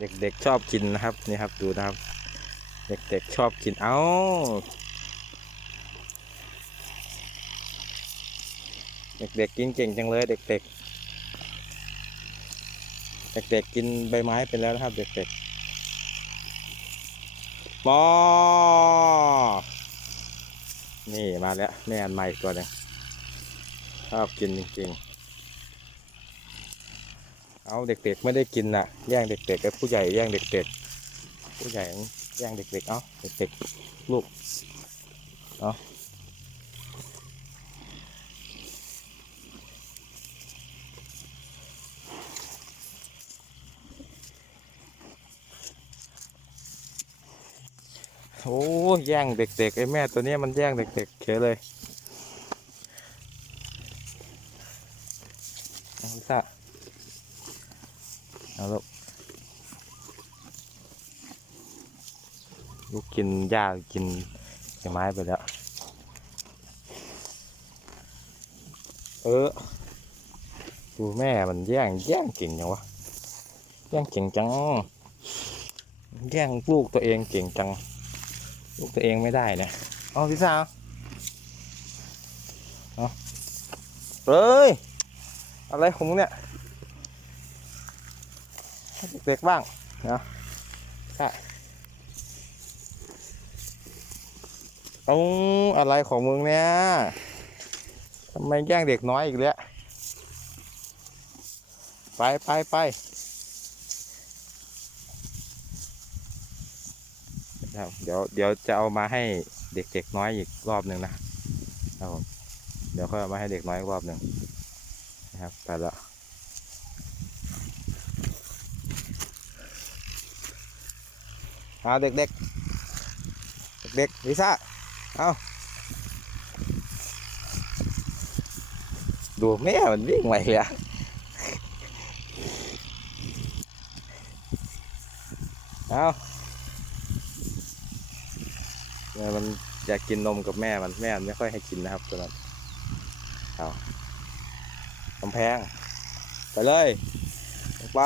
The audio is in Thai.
เด็กๆชอบกินนะครับนี่ครับดูนะครับ เด็กๆชอบกินเอ้าเด็กๆกินเก่งจังเลย เด็กๆ เด็กๆกินใบไม้ไปแล้วนะครับ เด็กๆมอนี่มาแล้วแม่อันใหม่ตัวหนึงชอบกินจริงๆ เอาเด็กๆไม่ได้กินนะแย่งเด็กๆกับผู้ใหญ่แย่งเด็กๆ ผู้ใหญ่แย่งเด็กๆ เอาเด็กๆลูก เอาโอ้แย่งเด็กๆไอ้แม่ตัวนี้มันแย่งเด็กๆเฉยเลยเอาซ่า เอาลูกลูกกินหญ้ากินใบไม้ไปแล้ว เออ ดูแม่มันแย่งแย่งเก่งยังวะ แย่งเก่งจัง แย่งลูกตัวเองเก่งจัง ลูกตัวเองไม่ได้นะเอาพี่สาวเอาเฮ้ย อะไรของมึงเนี่ย เด็กบ้างนะใช่เอาอะไรของมึงเนี่ยทำไมแย่งเด็กน้อยอีกแล้ว ไปไปไปครับเดี๋ยวเดี๋ยวจะเอามาให้เด็กๆน้อยอีกรอบหนึ่งนะครับผมเดี๋ยวค่อยเอามาให้เด็กน้อยอีกรอบหนึ่งนะครับไปแล้ว เอาเด็กๆเด็กๆลิซ่าเอาดูแม่มันวิ่งไวเลยอะเอาแม่มันอยากกินนมกับแม่มันแม่มันไม่ค่อยให้กินนะครับตัวนั้นเอากำแพง ไปเลย ไป